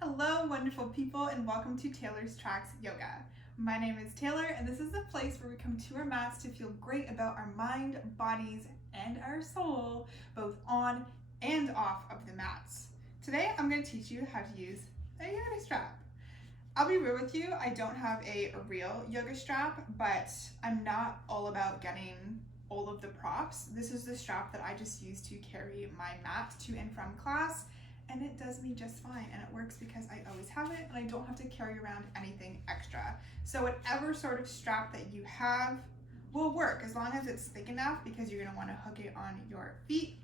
Hello, wonderful people, and welcome to Taylor's Tracks Yoga. My name is Taylor, and this is the place where we come to our mats to feel great about our mind, bodies, and our soul, both on and off of the mats. Today, I'm going to teach you how to use a yoga strap. I'll be real with you, I don't have a real yoga strap, but I'm not all about getting all of the props. This is the strap that I just use to carry my mat to and from class. And it does me just fine, and it works because I always have it and I don't have to carry around anything extra. So whatever sort of strap that you have will work as long as it's thick enough, because you're going to want to hook it on your feet.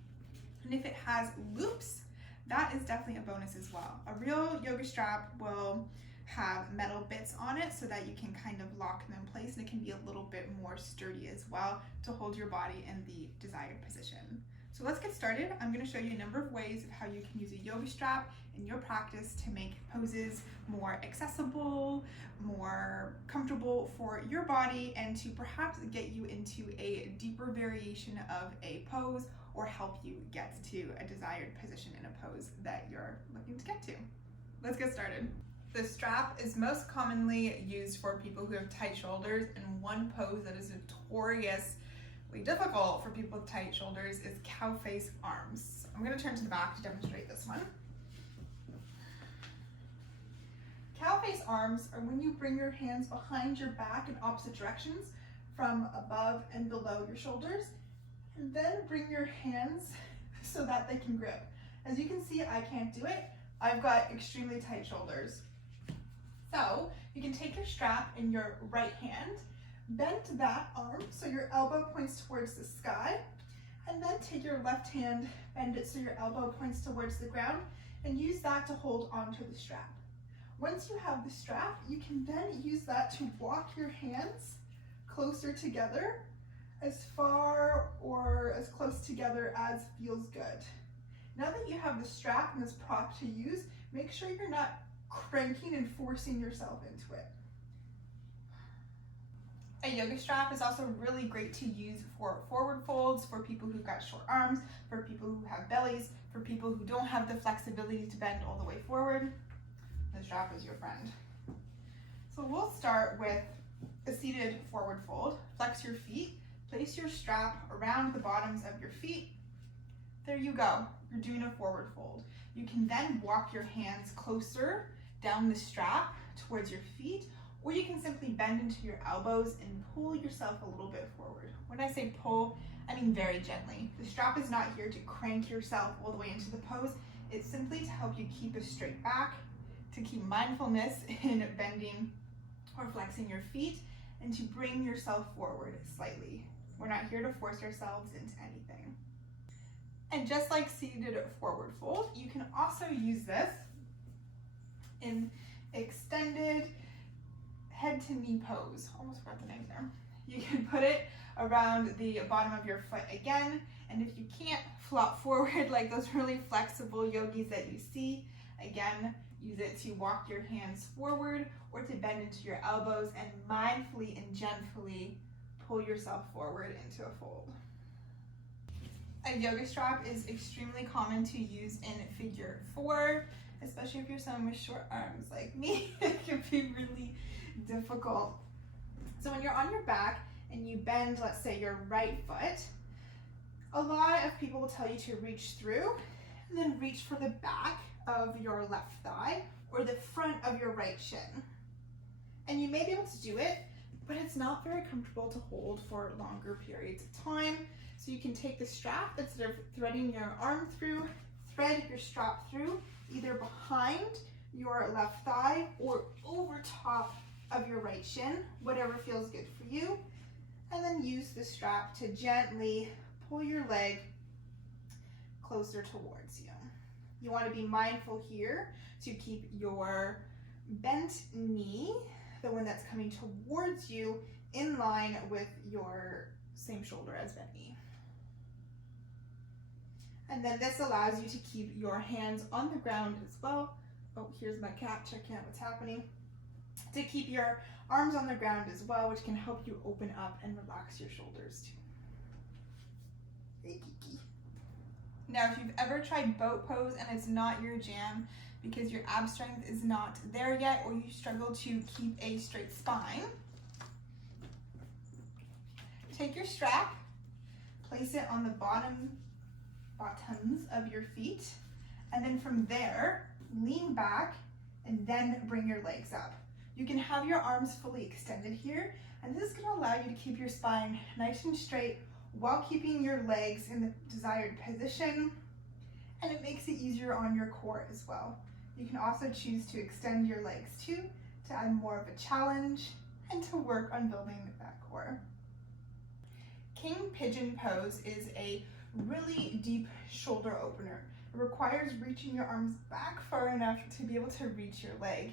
And if it has loops, that is definitely a bonus as well. A real yoga strap will have metal bits on it so that you can kind of lock them in place, and it can be a little bit more sturdy as well to hold your body in the desired position. So let's get started. I'm going to show you a number of ways of how you can use a yoga strap in your practice to make poses more accessible, more comfortable for your body, and to perhaps get you into a deeper variation of a pose or help you get to a desired position in a pose that you're looking to get to. Let's get started. The strap is most commonly used for people who have tight shoulders, and one pose that is notorious difficult for people with tight shoulders is cow face arms. I'm going to turn to the back to demonstrate this one. Cow face arms are when you bring your hands behind your back in opposite directions from above and below your shoulders, and then bring your hands so that they can grip. As you can see, I can't do it. I've got extremely tight shoulders. So you can take your strap in your right hand, bend that arm so your elbow points towards the sky, and then take your left hand, bend it so your elbow points towards the ground, and use that to hold onto the strap. Once you have the strap, you can then use that to walk your hands closer together, as far or as close together as feels good. Now that you have the strap and this prop to use, make sure you're not cranking and forcing yourself into it. A yoga strap is also really great to use for forward folds, for people who've got short arms, for people who have bellies, for people who don't have the flexibility to bend all the way forward. The strap is your friend. So we'll start with a seated forward fold. Flex your feet, place your strap around the bottoms of your feet. There you go, you're doing a forward fold. You can then walk your hands closer down the strap towards your feet, or you can simply bend into your elbows and pull yourself a little bit forward. When I say pull, I mean very gently. The strap is not here to crank yourself all the way into the pose. It's simply to help you keep a straight back, to keep mindfulness in bending or flexing your feet, and to bring yourself forward slightly. We're not here to force ourselves into anything. And just like seated forward fold, you can also use this in extended head to knee pose. Almost forgot the name there. You can put it around the bottom of your foot again, and if you can't flop forward like those really flexible yogis that you see, again, use it to walk your hands forward or to bend into your elbows and mindfully and gently pull yourself forward into a fold. A yoga strap is extremely common to use in figure 4, especially if you're someone with short arms like me. It can be really difficult. So when you're on your back and you bend, let's say, your right foot, a lot of people will tell you to reach through and then reach for the back of your left thigh or the front of your right shin. And you may be able to do it, but it's not very comfortable to hold for longer periods of time. So you can take the strap, instead of threading your arm through, thread your strap through either behind your left thigh or over top of your right shin, whatever feels good for you, and then use the strap to gently pull your leg closer towards you. You want to be mindful here to keep your bent knee, the one that's coming towards you, in line with your same shoulder as bent knee. And then this allows you to keep your hands on the ground as well. Oh, here's my cat checking out what's happening. To keep your arms on the ground as well, which can help you open up and relax your shoulders too. Hey, Kiki. Now, if you've ever tried boat pose and it's not your jam, because your ab strength is not there yet, or you struggle to keep a straight spine. Take your strap, place it on the bottoms of your feet, and then from there, lean back and then bring your legs up. You can have your arms fully extended here, and this is going to allow you to keep your spine nice and straight while keeping your legs in the desired position, and it makes it easier on your core as well. You can also choose to extend your legs too, to add more of a challenge and to work on building that core. King Pigeon Pose is a really deep shoulder opener. It requires reaching your arms back far enough to be able to reach your leg.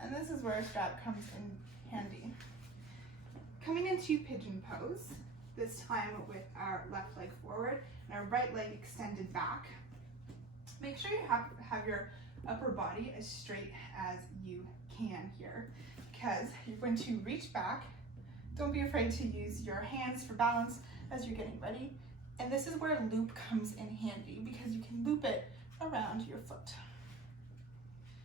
And this is where a strap comes in handy. Coming into Pigeon Pose, this time with our left leg forward and our right leg extended back. Make sure you have your upper body as straight as you can here, because you're going to reach back. Don't be afraid to use your hands for balance as you're getting ready. And this is where loop comes in handy, because you can loop it around your foot.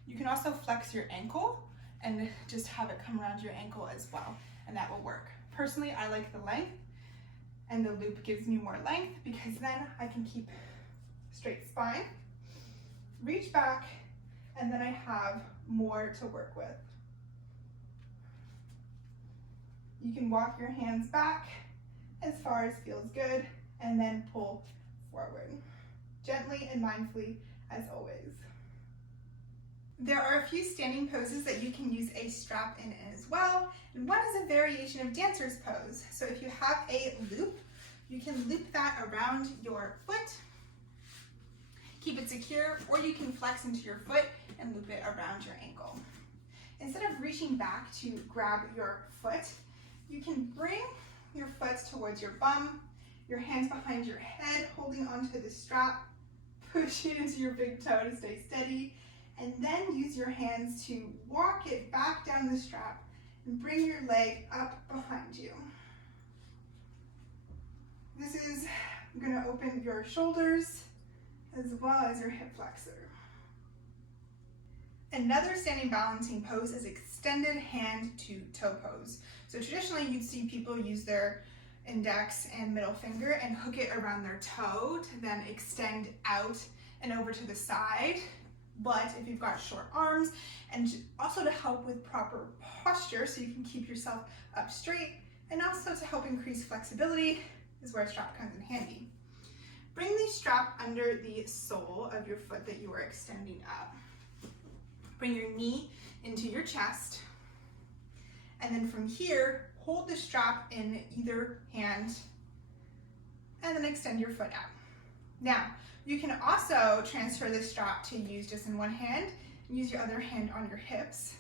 You can also flex your ankle and just have it come around your ankle as well, and that will work. Personally, I like the length, and the loop gives me more length because then I can keep straight spine, reach back, and then I have more to work with. You can walk your hands back as far as feels good, and then pull forward, gently and mindfully as always. There are a few standing poses that you can use a strap in as well, and one is a variation of dancer's pose. So if you have a loop, you can loop that around your foot, keep it secure, or you can flex into your foot and loop it around your ankle. Instead of reaching back to grab your foot, you can bring your foot towards your bum, your hands behind your head, holding onto the strap, push it into your big toe to stay steady, and then use your hands to walk it back down the strap and bring your leg up behind you. This is going to open your shoulders as well as your hip flexor. Another standing balancing pose is extended hand to toe pose. So traditionally you'd see people use their index and middle finger and hook it around their toe to then extend out and over to the side. But if you've got short arms, and also to help with proper posture so you can keep yourself up straight, and also to help increase flexibility, is where a strap comes in handy. Bring the strap under the sole of your foot that you are extending up. Bring your knee into your chest, and then from here, hold the strap in either hand, and then extend your foot out. Now, you can also transfer this strap to use just in one hand, and use your other hand on your hips,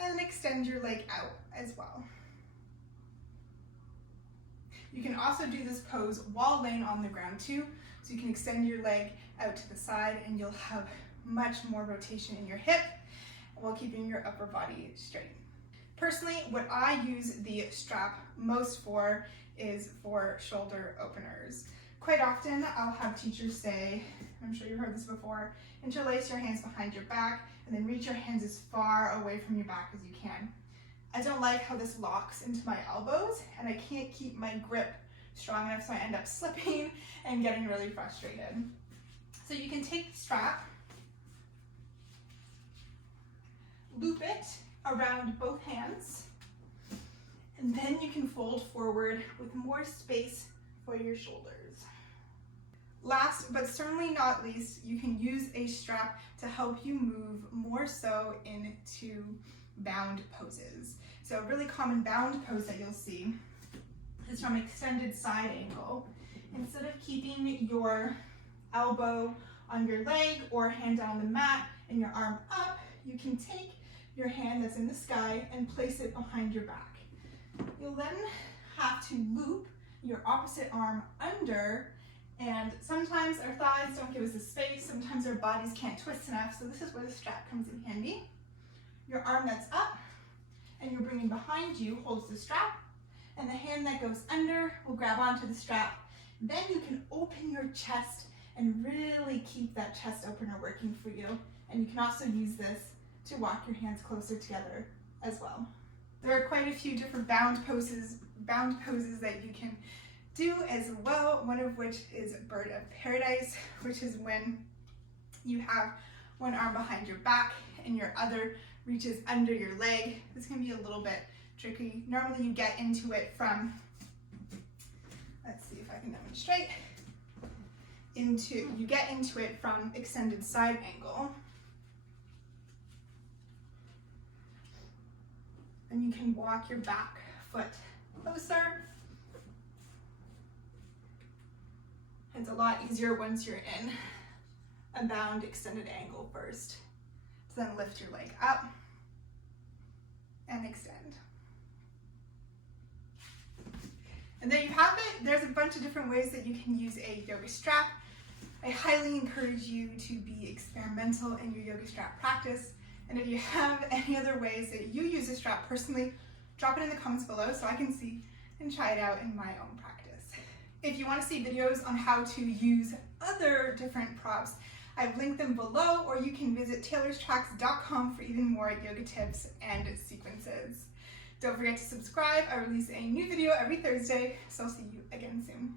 and then extend your leg out as well. You can also do this pose while laying on the ground too, so you can extend your leg out to the side and you'll have much more rotation in your hip while keeping your upper body straight. Personally, what I use the strap most for is for shoulder openers. Quite often, I'll have teachers say, I'm sure you've heard this before, interlace your hands behind your back and then reach your hands as far away from your back as you can. I don't like how this locks into my elbows, and I can't keep my grip strong enough, so I end up slipping and getting really frustrated. So you can take the strap, loop it around both hands, and then you can fold forward with more space for your shoulders. Last but certainly not least, you can use a strap to help you move more so into bound poses. So a really common bound pose that you'll see is from extended side angle. Instead of keeping your elbow on your leg or hand down on the mat and your arm up, you can take your hand that's in the sky and place it behind your back. You'll then have to loop your opposite arm under, and sometimes our thighs don't give us the space, sometimes our bodies can't twist enough, so this is where the strap comes in handy. Your arm that's up and you're bringing behind you holds the strap, and the hand that goes under will grab onto the strap. Then you can open your chest and really keep that chest opener working for you And you can also use this to walk your hands closer together as well. There are quite a few different bound poses that you can do as well, one of which is Bird of Paradise, which is when you have one arm behind your back and your other reaches under your leg. This can be a little bit tricky. Normally you get into it from, let's see if I can demonstrate, you get into it from extended side angle. And you can walk your back foot closer. It's a lot easier once you're in a bound extended angle first. So then lift your leg up and extend. And there you have it. There's a bunch of different ways that you can use a yoga strap. I highly encourage you to be experimental in your yoga strap practice. And if you have any other ways that you use a strap personally, drop it in the comments below so I can see and try it out in my own practice. If you want to see videos on how to use other different props, I've linked them below, or you can visit taylorstracks.com for even more yoga tips and sequences. Don't forget to subscribe. I release a new video every Thursday, so I'll see you again soon.